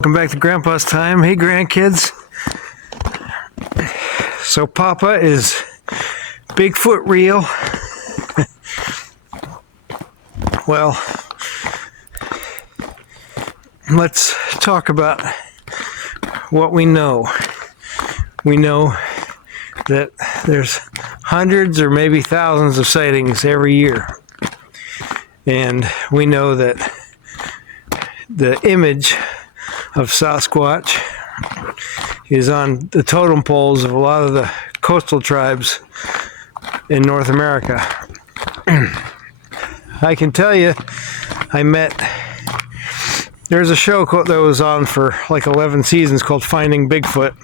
Welcome back to Grandpa's Time. Hey, grandkids. So Papa is Bigfoot Real. Well, let's talk about what we know. We know that there's hundreds or maybe thousands of sightings every year. And we know that the image of Sasquatch is on the totem poles of a lot of the coastal tribes in North America. I can tell you, there's a show that was on for like 11 seasons called Finding Bigfoot.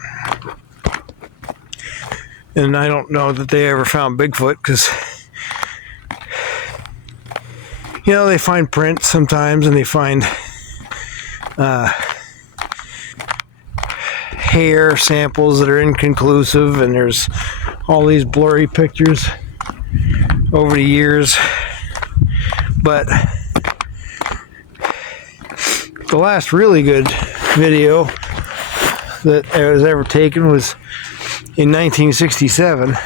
And I don't know that they ever found Bigfoot because, they find prints sometimes and they find hair samples that are inconclusive, and there's all these blurry pictures over the years. But the last really good video that was ever taken was in 1967,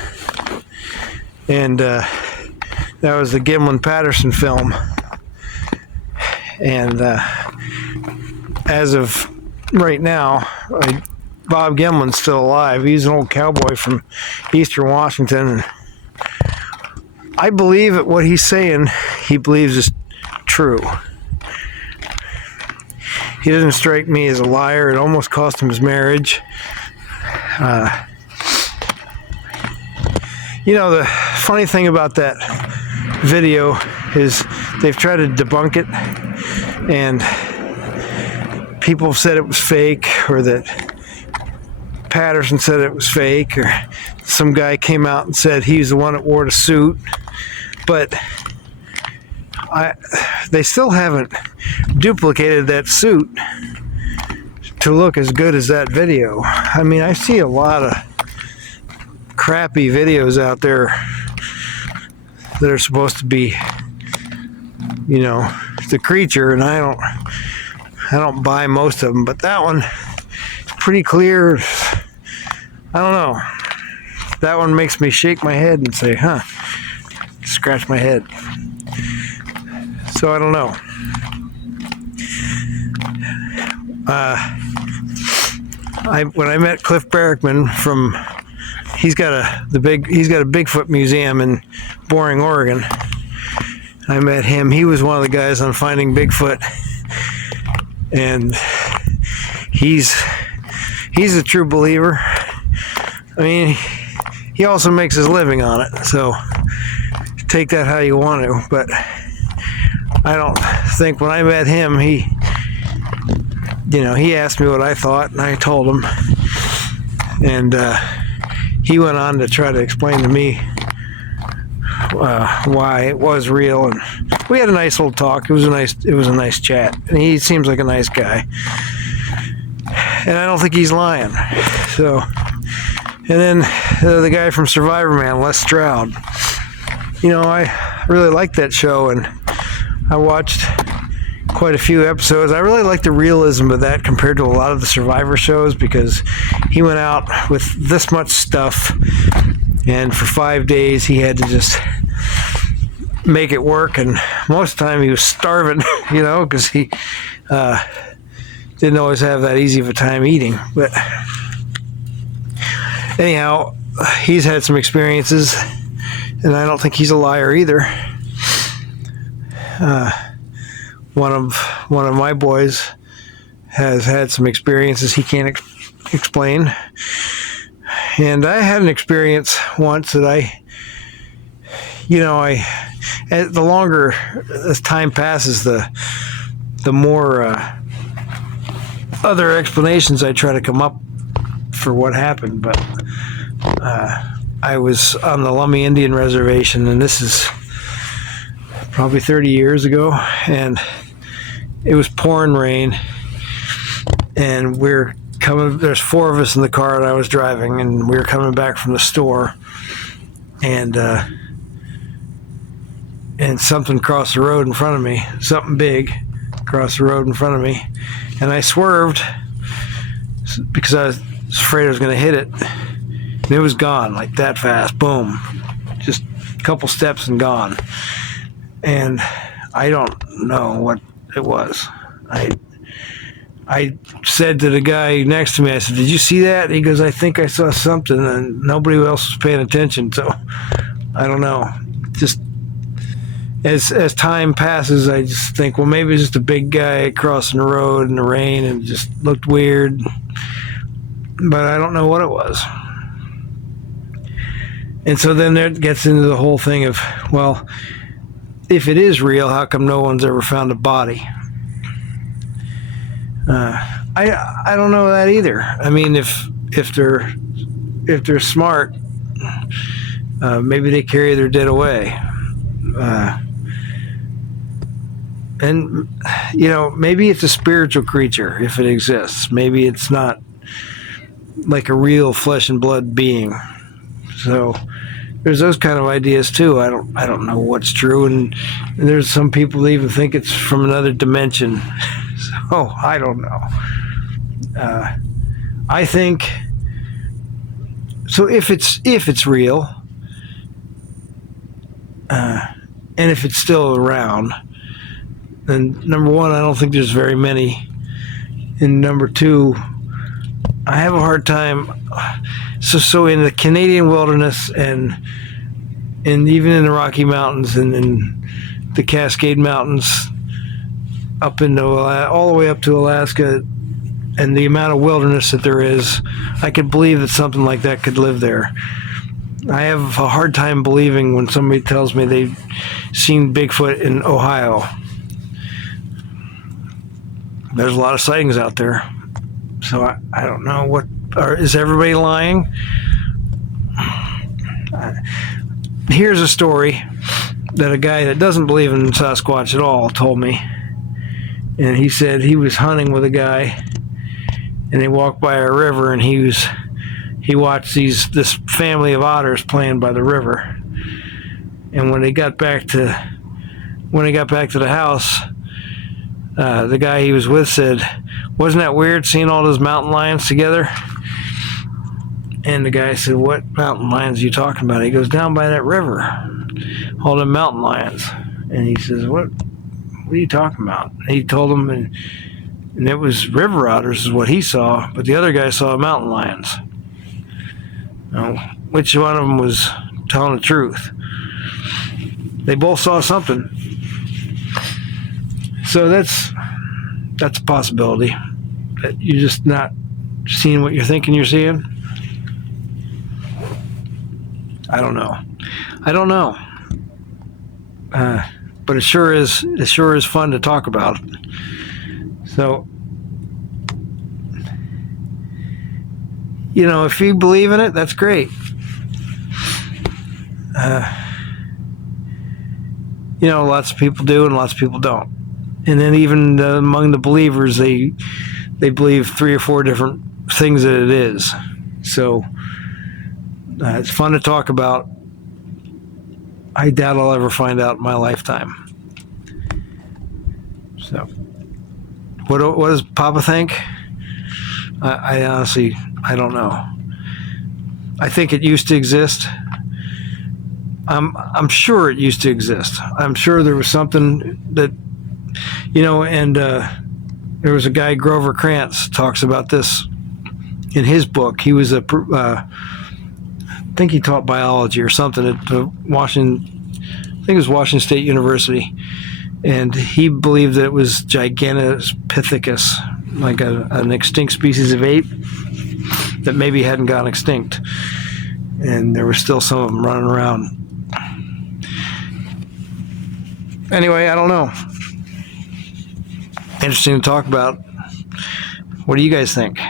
and that was the Gimlin-Patterson film. And as of right now, Bob Gimlin's still alive. He's an old cowboy from Eastern Washington. And I believe that what he's saying, he believes is true. He doesn't strike me as a liar. It almost cost him his marriage. The funny thing about that video is they've tried to debunk it, and people said it was fake, or that Patterson said it was fake, or some guy came out and said he's the one that wore the suit. But they still haven't duplicated that suit to look as good as that video. I mean, I see a lot of crappy videos out there that are supposed to be, the creature, and I don't buy most of them, but that one is pretty clear. I don't know. That one makes me shake my head and say, scratch my head. So I don't know. When I met Cliff Barrickman he's got a Bigfoot museum in Boring, Oregon. I met him. He was one of the guys on Finding Bigfoot, and he's a true believer. I mean, he also makes his living on it, so take that how you want to. But I don't think when I met him, he asked me what I thought, and I told him, and he went on to try to explain to me why it was real, and we had a nice little talk. It was a nice chat, and he seems like a nice guy, and I don't think he's lying. So, and then the guy from Survivor Man, Les Stroud. I really liked that show, and I watched quite a few episodes. I really like the realism of that compared to a lot of the Survivor shows, because he went out with this much stuff, and for 5 days he had to just make it work, and most of the time he was starving, because he didn't always have that easy of a time eating. But anyhow, he's had some experiences, and I don't think he's a liar either. One of my boys has had some experiences he can't explain, and I had an experience once that the longer as time passes, the more other explanations I try to come up for what happened. But I was on the Lummi Indian Reservation, and this is probably 30 years ago, and it was pouring rain, and there's 4 of us in the car that I was driving, and we were coming back from the store, and something crossed the road in front of me, something big crossed the road in front of me, and I swerved because I was afraid I was going to hit it, and it was gone like that fast. Boom, just a couple steps and gone. And I don't know what it was. I said to the guy next to me, I said, "Did you see that?" And he goes, "I think I saw something," and nobody else was paying attention. So I don't know. Just as time passes, I just think, well, maybe it's just a big guy crossing the road in the rain and just looked weird. But I don't know what it was. And so then it gets into the whole thing of, well, if it is real, how come no one's ever found a body? I don't know that either. I mean, if they're smart, maybe they carry their dead away, and maybe it's a spiritual creature if it exists. Maybe it's not like a real flesh and blood being. So there's those kind of ideas too. I don't know what's true, and there's some people that even think it's from another dimension. So I don't know. I think so. If it's real, and if it's still around, then number one, I don't think there's very many, and number two, I have a hard time. So in the Canadian wilderness and even in the Rocky Mountains and in the Cascade Mountains, up into all the way up to Alaska, and the amount of wilderness that there is, I could believe that something like that could live there. I have a hard time believing when somebody tells me they've seen Bigfoot in Ohio. There's a lot of sightings out there. So I don't know is everybody lying? Here's a story that a guy that doesn't believe in Sasquatch at all told me. And he said he was hunting with a guy, and they walked by a river, and he watched this family of otters playing by the river. And when they got back to the house, the guy he was with said, "Wasn't that weird seeing all those mountain lions together?" And the guy said, "What mountain lions are you talking about?" He goes, "Down by that river, all the mountain lions." And he says, What are you talking about?" And he told him, and it was river otters is what he saw, but the other guy saw mountain lions. Now, which one of them was telling the truth? They both saw something. So that's a possibility, that you're just not seeing what you're thinking you're seeing. I don't know. But it sure is fun to talk about. So, if you believe in it, that's great. Lots of people do and lots of people don't. And then even among the believers, they believe 3 or 4 different things that it is. So it's fun to talk about. I doubt I'll ever find out in my lifetime. So what does Papa think? I honestly, I don't know. I think it used to exist. I'm sure it used to exist. I'm sure there was something that, and there was a guy, Grover Krantz, talks about this in his book. He was I think he taught biology or something at Washington State University, and he believed that it was Gigantopithecus, like an extinct species of ape that maybe hadn't gone extinct, and there were still some of them running around. Anyway, I don't know. Interesting to talk about. What do you guys think?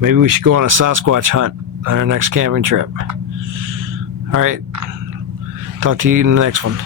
Maybe we should go on a Sasquatch hunt on our next camping trip. All right. Talk to you in the next one.